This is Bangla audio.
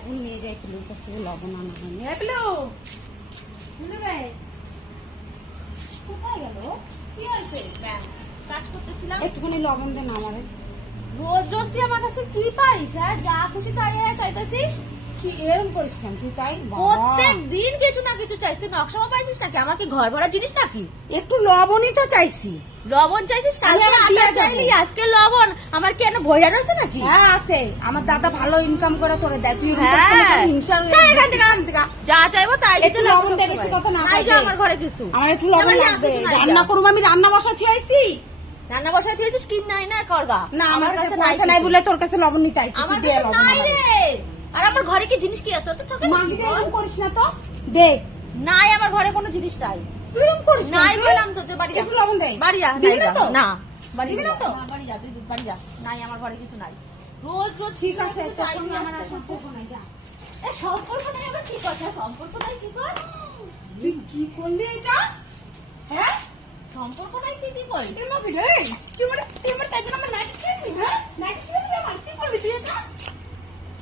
লবণ নিয়ে যাই, পিলুর কাছ থেকে লবণ আনা হয়নি। পিলু কোথায় গেল? কি হয়েছে? কাজ করতেছিলাম। একটুখানি লবণ দেন আমারে। রোজ রোজ তুই আমার কাছে কি পারিস? হ্যাঁ, যা খুশি তাই চাইতেছিস। কি এরকম করিস কেন তুই? তাই প্রত্যেক দিন কিছু না কিছু চাইছিস। নকশা পাইছিস নাকি? আমার কি ঘর ভরা জিনিস নাকি? একটু লবণই তো চাইছি। লবণ চাইছিস? কালকে আমি আবার আটা দিয়ে যাবো। চাইলি, আজকে লবণ। আমার কি এনে ভৈরা রয়েছে নাকি? হ্যাঁ আছে, আমার দাদা ভালো ইনকাম করে তোরে দেয়। তুই হ্যাঁ, হিংসা চল এখান থেকে। যা চাইবো তাই দিতে একটু লাগবে লবণ দে, সবসময়। বেশি কথা না নাই কই গো দে। আমার ঘরে কিছু। আমার একটু লবণ আমার লাগবে, কিছু নাই রান্না গা। করবো। আমি রান্না বসাতে আইছি। রান্না বসায় তুইছিস কি? নাই না করবা। না আমার কাছে পয়সা নাই কিছু। বলে তোর কাছে লবণ নিতে আইছি। আমার তুই দে কাছে লবণ নাই আমারে। রে। আর আমার ঘরে কি জিনিস কি এত এত থাকে মা নাকি? কি এরকম করিস না তো। দেখ নাই, আমার ঘরে কোনো জিনিস নাই। তুই এরকম করিস না। নাই তুই? বললাম তো, তুই বাড়ি যা। একটু লবণ দে। বাড়ি যা, দিবি নাই না যা। তো? না, বাড়ি দিবি যা। না তো? না, বাড়ি যা, তুই বাড়ি যা। নাই, আমার ঘরে কিছু নাই। রোজ রোজ ঠিক কিছু না আছে, কিছু তোর চাইবি সঙ্গে আমার আর আসতে। সম্পর্ক নাই, যা। এ, সম্পর্ক নাই আবার কি কথা? সম্পর্ক নাই কি কর? তুই কি করলি এটা? হ্যাঁ? সম্পর্ক নাই তুই কি করিস? তুই মাপি রে। তুই আমার